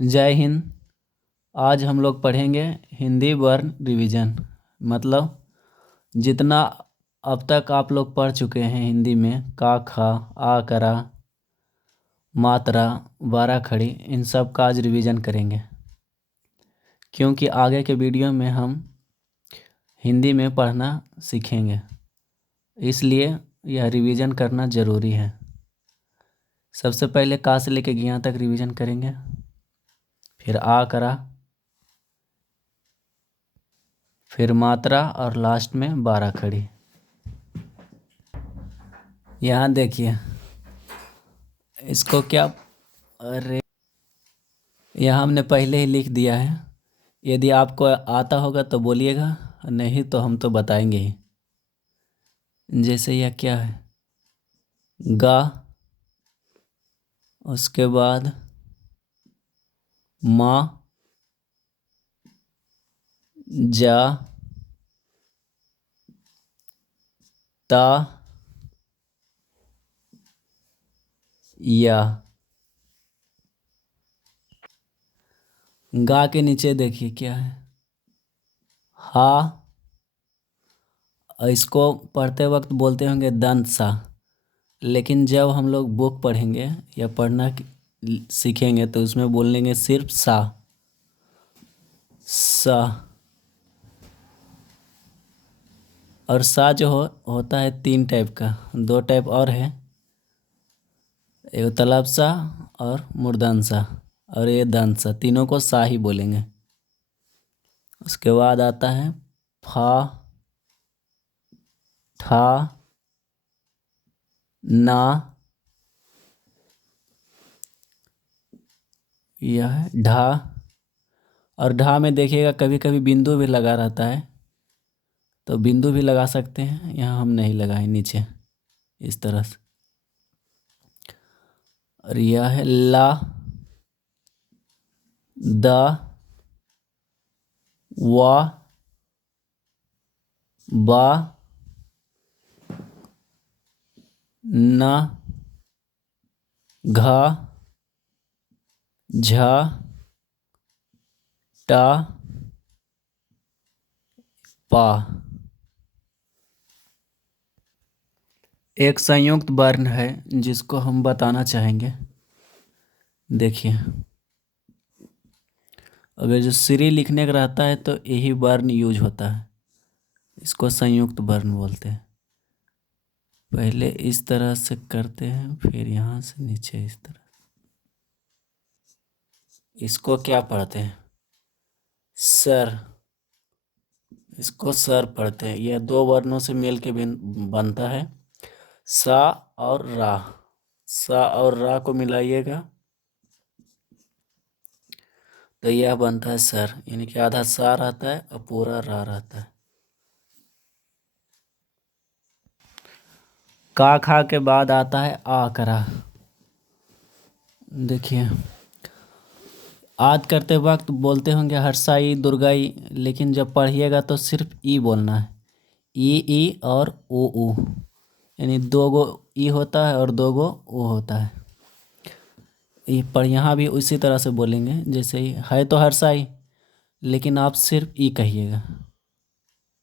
जय हिंद। आज हम लोग पढ़ेंगे हिंदी वर्ण रिवीजन। मतलब जितना अब तक आप लोग पढ़ चुके हैं हिंदी में का खा आ करा मात्रा बारह खड़ी, इन सब का आज रिवीजन करेंगे, क्योंकि आगे के वीडियो में हम हिंदी में पढ़ना सीखेंगे, इसलिए यह रिवीजन करना ज़रूरी है। सबसे पहले का से लेके ज्ञा तक रिवीजन करेंगे, फिर आ करा, फिर मात्रा और लास्ट में बारह खड़ी। यहाँ देखिए इसको क्या, अरे यहाँ हमने पहले ही लिख दिया है। यदि आपको आता होगा तो बोलिएगा, नहीं तो हम तो बताएंगे ही। जैसे यह क्या है, गा, उसके बाद माँ, जा, ता, या। गा के नीचे देखिए क्या है, हा। इसको पढ़ते वक्त बोलते होंगे दंत सा, लेकिन जब हम लोग बुक पढ़ेंगे या पढ़ना सीखेंगे तो उसमें बोलेंगे सिर्फ सा, सा। और सा जो होता है तीन टाइप का, दो टाइप और है, एक तलब सा और मूर्धन सा, और ये दंत सा, तीनों को सा ही बोलेंगे। उसके बाद आता है फा, ठा, ना, यह है ढा। और ढा में देखिएगा कभी कभी बिंदु भी लगा रहता है, तो बिंदु भी लगा सकते हैं, यहाँ हम नहीं लगाए नीचे इस तरह से। और यह है ला, द, वा, बा, न, घा, झा, टा, पा। एक संयुक्त वर्ण है जिसको हम बताना चाहेंगे। देखिए अगर जो श्री लिखने का रहता है तो यही वर्ण यूज होता है, इसको संयुक्त वर्ण बोलते हैं। पहले इस तरह से करते हैं, फिर यहाँ से नीचे इस तरह। इसको क्या पढ़ते हैं, सर। इसको सर पढ़ते हैं। यह दो वर्णों से मिल के बनता है, सा और रा। सा और रा को मिलाइएगा तो यह बनता है सर, यानी कि आधा सा रहता है और पूरा रा रहता है। का खा के बाद आता है आ करा। देखिए आज करते वक्त बोलते होंगे हर्षाई दुर्गाई, लेकिन जब पढ़िएगा तो सिर्फ ई बोलना है, ई और ओ, यानी दो गो ई होता है और दो गो ओ होता है। ये पर यहाँ भी उसी तरह से बोलेंगे, जैसे ही है तो हर्षाई, लेकिन आप सिर्फ ई कहिएगा।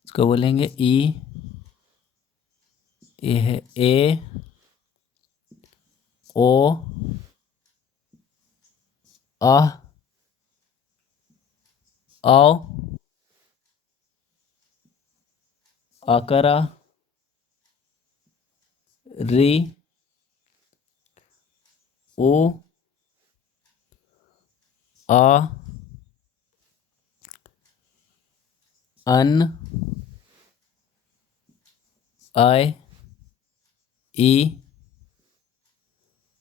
इसको बोलेंगे ई, ये है ए, ओ, आह, आओ, आकरा, री, ओ, आ, अन, आय, ई।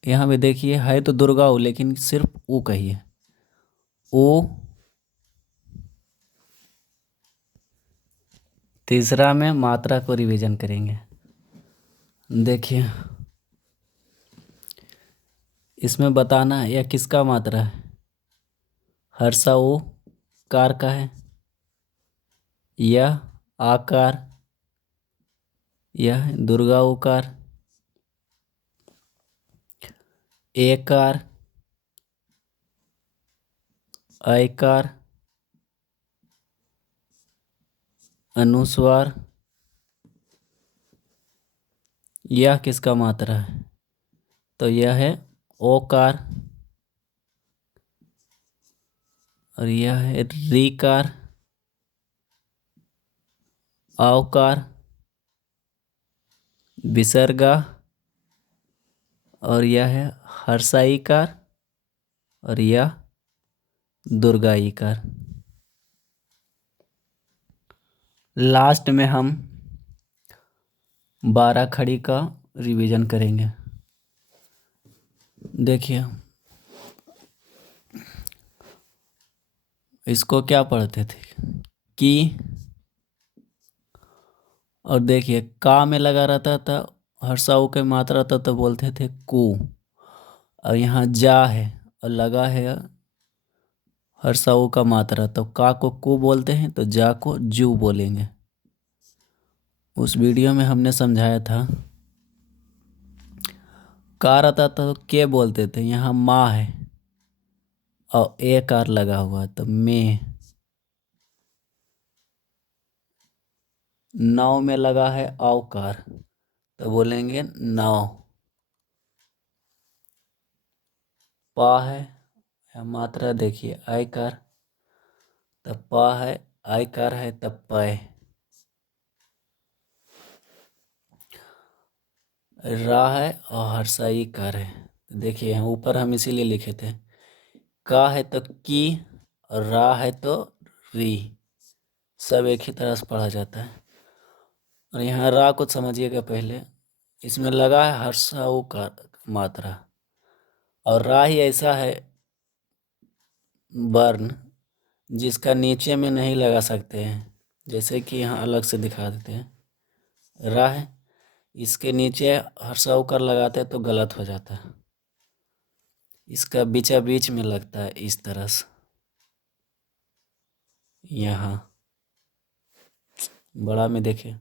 यहाँ पे देखिए है तो दुर्गा ओ, लेकिन सिर्फ ओ कहिए, ओ। तीसरा में मात्रा को रिवीजन करेंगे। देखिए इसमें बताना है यह किसका मात्रा है, हर्षा ओ कार का है, यह आकार, यह दुर्गा ओकार, एकार, आयकार, अनुस्वार, यह किसका मात्रा है? तो यह है ओकार, और यह है रीकार, औकार, विसर्गा, और यह है हर्षाईकार, और यह दुर्गाईकार। लास्ट में हम 12 खड़ी का रिवीजन करेंगे। देखिए, इसको क्या पढ़ते थे कि, और देखिए का में लगा रहता था, हर्षाऊ के मात्रा था तो बोलते थे कु, और यहाँ जा है और लगा है हर्षाऊ का मात्रा, तो का को कु बोलते हैं, तो जा को जू बोलेंगे। उस वीडियो में हमने समझाया था। का रहता तो के बोलते थे, यहाँ माँ है और ए कार लगा हुआ तो में। नौ में लगा है औकार तो बोलेंगे नौ। पा है मात्रा देखिए आयकार, तब पा है, आयकार है तब पाए। रा है और हर्षाई कार है, देखिए यहाँ ऊपर हम इसीलिए लिखे थे। का है तो की और रा है तो री, सब एक ही तरह से पढ़ा जाता है। और यहाँ रा को समझिएगा पहले, इसमें लगा है हर्षाऊ का मात्रा, और रा ही ऐसा है वर्ण जिसका नीचे में नहीं लगा सकते हैं, जैसे कि यहाँ अलग से दिखा देते हैं। रा है, इसके नीचे हर्षाऊ कर लगाते हैं तो गलत हो जाता है, इसका बीचा बीच में लगता है इस तरह से। यहाँ बड़ा में देखे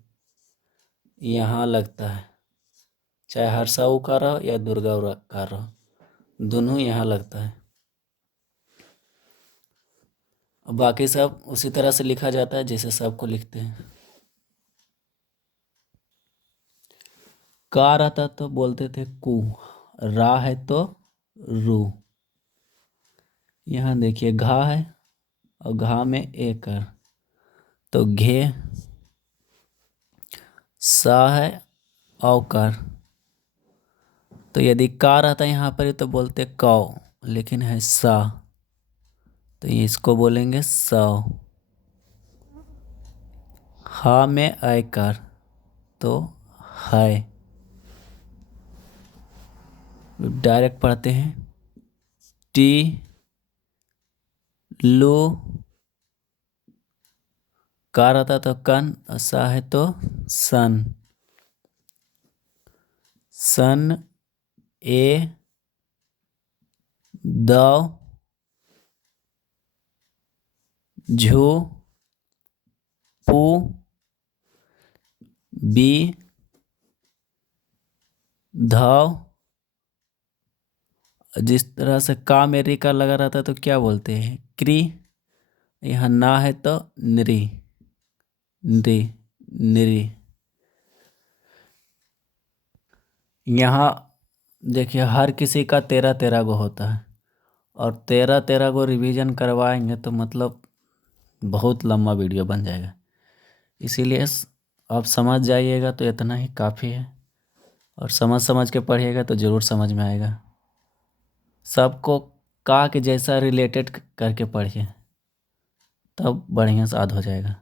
यहाँ लगता है, चाहे हर्षाऊ का रहो या दुर्गा का रहो, दोनों यहाँ लगता है। बाकी सब उसी तरह से लिखा जाता है जैसे सबको लिखते हैं। का रहता तो बोलते थे कु, रा है तो रू। यहाँ देखिए घा है और घा में ए कर तो घे। सा है औकार, तो यदि का रहता यहाँ पर तो बोलते कौ, लेकिन है सा तो इसको बोलेंगे सौ। हा में आयकार तो है। डायरेक्ट पढ़ते हैं। टी लो, का रहता तो कन, सा है तो सन। सन ए दौ झू पू बी धौ। जिस तरह से का में री का लगा रहता है तो क्या बोलते हैं क्री, यहाँ ना है तो नरी, नरी नरी। यहाँ देखिए हर किसी का 13-13 गो होता है, और 13-13 गो रिवीजन करवाएंगे तो मतलब बहुत लंबा वीडियो बन जाएगा। इसीलिए आप समझ जाइएगा तो इतना ही काफ़ी है, और समझ समझ के पढ़िएगा तो ज़रूर समझ में आएगा। सबको का के जैसा रिलेटेड करके पढ़िए, तब बढ़िया से याद हो जाएगा।